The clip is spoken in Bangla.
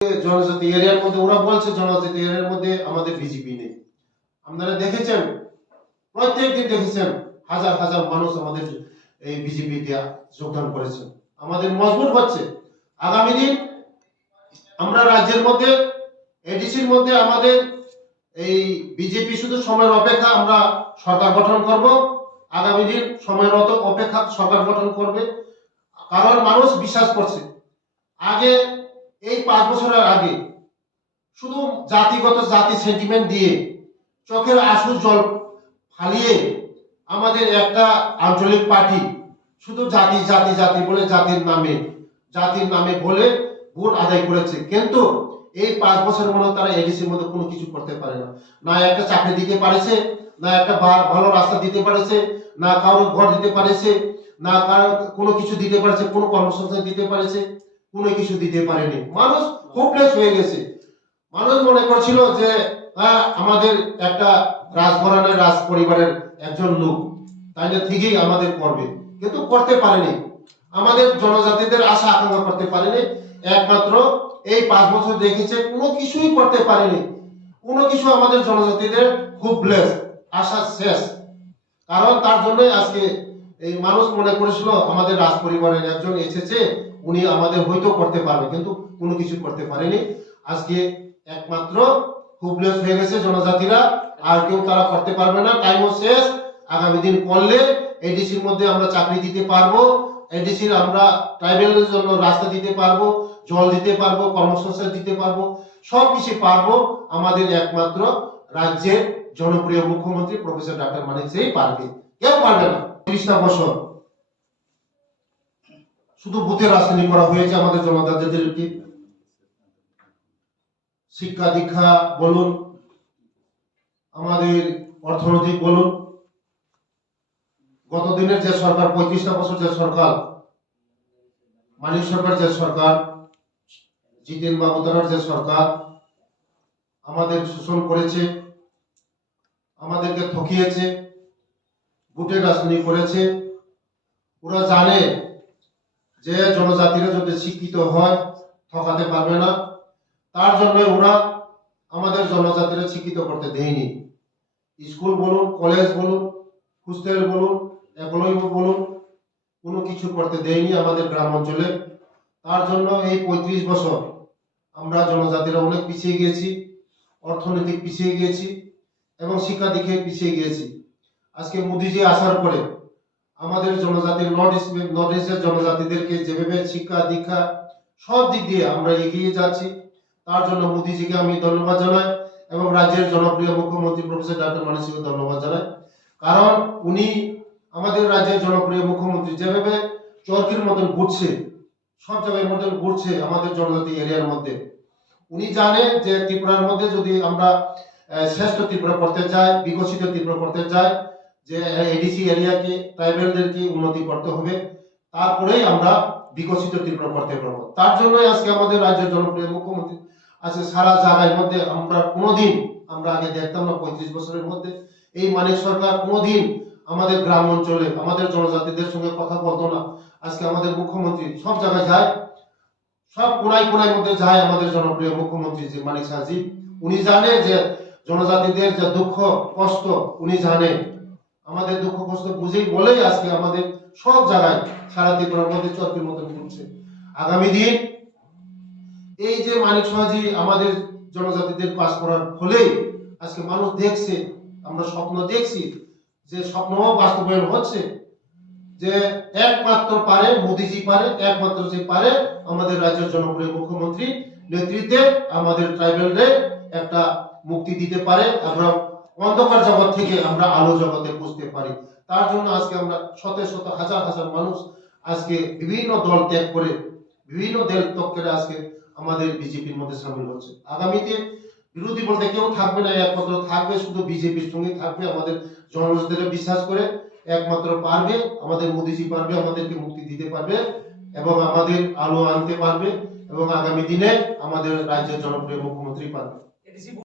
জনজাতি এরিয়ার মধ্যে ওরা বলছে জনজাতি এরিয়ার মধ্যে আমাদের বিজেপি নেই। আপনারা দেখেছেন, প্রত্যেক দিন দেখেছেন হাজার হাজার মানুষ আমাদের এই বিজেপিতে যোগদান করেছেন। আমাদের মজবুত হচ্ছে আগামী দিন আমরা রাজ্যের মধ্যে এডিসির মধ্যে আমাদের এই বিজেপি শুধু সময়ের অপেক্ষা, আমরা সরকার গঠন করব। আগামী দিন সময়ের অপেক্ষা সরকার গঠন করবে, কারণ মানুষ বিশ্বাস করছে। আগে এই 5 বছরের আগে শুধু জাতি সেন্টিমেন্ট দিয়ে চোখের আঁসু জল ফালিয়ে আমাদের একটা আঞ্চলিক পার্টি শুধু জাতি জাতি জাতি বলে জাতির নামে বলে ভোট আদায় করেছে। কিন্তু এই 5 বছরের মধ্যে তারা এডিসির মধ্যে কোনো কিছু করতে পারে না। না একটা চাকরি দিতে পারেছে, না একটা ভালো রাস্তা দিতে পারেছে, না কারো ঘর দিতে পারেছে, না কারো কোনো কিছু দিতে পারেছে, কোনো কর্মসংস্থান দিতে পারেছে, কোনো কিছু দিতে পারেনি। মানুষ হোপলেস হয়ে গেছে। মানুষ মনে করছিল যে আমাদের একটা রাজঘরানার রাজ পরিবারের একজন লোক, তাইলে ঠিকই আমাদের করবে, কিন্তু করতে পারেনি। আমাদের জনজাতিদের আশা আকাঙ্ক্ষা করতে পারেনি। একমাত্র এই 5 বছর দেখেছে কোনো কিছুই করতে পারেনি। কোনো কিছু আমাদের জনজাতিদের খুব ব্লেস, আশা শেষ। কারণ তার জন্য আজকে এই মানুষ মনে করেছিল আমাদের রাজ পরিবারের একজন এসেছে, উনি আমাদের হয়তো করতে পারবে, কিন্তু কোনো কিছু করতে পারেনি। আজকে একমাত্র হুবলেস হয়ে গেছে জনজাতিরা, আর কেউ তারা করতে পারবে না। টাইমও শেষ। আগামী দিন করলে এডিসির মধ্যে আমরা চাকরি দিতে পারবো, এডিসির আমরা ট্রাইবেলের জন্য রাস্তা দিতে পারবো, জল দিতে পারবো, কর্মসংস্থান দিতে পারবো, সব কিছু পারবো। আমাদের একমাত্র রাজ্যের জনপ্রিয় মুখ্যমন্ত্রী প্রফেসর ডক্টর মানিক সেই পারবে, কেউ পারবে না। 30টা বছর শুধু ভূতের রাজধানী করা হয়েছে আমাদের জনজাতিদেরকে। শিক্ষা দীক্ষা বলুন, আমাদের অর্থনৈতিক বলুন, গত দিনের যে সরকার 35টা বছর যে সরকার, মানিক সরকার যে সরকার, জিতেন বাবু তারার যে সরকার আমাদের শোষণ করেছে, আমাদেরকে ঠকিয়েছে, ভোটের রাজনীতি করেছে। ওরা জানে যে জনজাতিরা যদি শিক্ষিত হয় ঠকাতে পারবে না, তার জন্য ওরা আমাদের জনজাতিরা শিক্ষিত করতে দেয়নি। স্কুল বলুন, কলেজ বলুন, হোস্টেল বলুন, একলব্য বলুন, কোনো কিছু করতে দেয়নি আমাদের গ্রাম অঞ্চলে। তার জন্য এই 35 বছর আমরা জনজাতিরা অনেক পিছিয়ে গিয়েছি, অর্থনৈতিক পিছিয়ে গিয়েছি এবং শিক্ষা দিকে পিছিয়ে গিয়েছি। আজকে মোদিজি আসার পরে আমাদের জনজাতির নর্থ ইস্টের জনজাতিদেরকে যেভাবে শিক্ষা দীক্ষা সব দিক দিয়ে আমরা এগিয়ে যাচ্ছি, তার জন্য মোদিজিকে আমি ধন্যবাদ জানাই এবং রাজ্যের জনপ্রিয় মুখ্যমন্ত্রী প্রফেসর ডক্টর মানিক সিংকে ধন্যবাদ জানাই। কারণ উনি আমাদের রাজ্যের জনপ্রিয় মুখ্যমন্ত্রী যেভাবে চরকির মতন ঘুরছে, সব জায়গার মতন ঘুরছে আমাদের জনজাতি এরিয়ার মধ্যে। উনি জানে যে ত্রিপুরার মধ্যে যদি আমরা শ্রেষ্ঠ ত্রিপুরা করতে চাই, বিকশিত ত্রিপুরা করতে চাই, যে এডিসি এরিয়াকে ট্রাইবেলদেরকে উন্নতি করতে হবে, তারপরেই আমরা বিকশিত ত্রিপুরা করতে পারবো। তার জন্যই আজকে আমাদের রাজ্যের জনপ্রিয় মুখ্যমন্ত্রী আজকে সারা জায়গার মধ্যে আমরা কোনোদিন আমরা আগে দেখতাম না 35 বছরের মধ্যে এই মানিক সরকার কোনোদিন আমাদের গ্রাম অঞ্চলে আমাদের জনজাতিদের সঙ্গে কথা বলতো না। আজকে আমাদের মুখ্যমন্ত্রী সব জায়গায় যায়, সব কোনায় কোনায় মধ্যে যায় আমাদের জনপ্রিয় মুখ্যমন্ত্রী যে মানিক সাহাজি। উনি জানে যে জনজাতিদের যে দুঃখ কষ্ট, উনি জানে আমাদের দুঃখ কষ্ট বুঝেই বলেই আজকে আমাদের সব জায়গায় সারা ত্রিপুরার মধ্যে চরকির মতন ঘুরছে। আগামী দিন এই যে মানিক সাহাজি আমাদের জনজাতিদের পাস করার ফলেই আজকে মানুষ দেখছে, আমরা স্বপ্ন দেখছি, যে স্বপ্নও বাস্তবায়ন হচ্ছে, যে একমাত্র পারে মোদিজি পারে, একমাত্র যে পারে আমাদের রাজ্যের জনপ্রিয় মুখ্যমন্ত্রী নেতৃত্বে আমাদের ট্রাইবেলদের একটা মুক্তি দিতে পারে, আমরা অন্ধকার জগৎ থেকে আমরা আলো জগতে বুঝতে পারি। তার জন্য আজকে আমরা শত শত হাজার হাজার মানুষ আজকে বিভিন্ন দল ত্যাগ করে, বিভিন্ন দল ত্যাগ করে আজকে আমাদের বিজেপির মধ্যে সামিল হচ্ছে। আগামীতে বিরোধী বলতে কেউ থাকবে না, একমাত্র থাকবে শুধু বিজেপির সঙ্গে থাকবে। আমাদের জনজাতিরা বিশ্বাস করে একমাত্র পারবে আমাদের মোদিজি, পারবে আমাদেরকে মুক্তি দিতে পারবে এবং আমাদের আলো আনতে পারবে এবং আগামী দিনে আমাদের রাজ্যের জনপ্রিয় মুখ্যমন্ত্রী পারবে।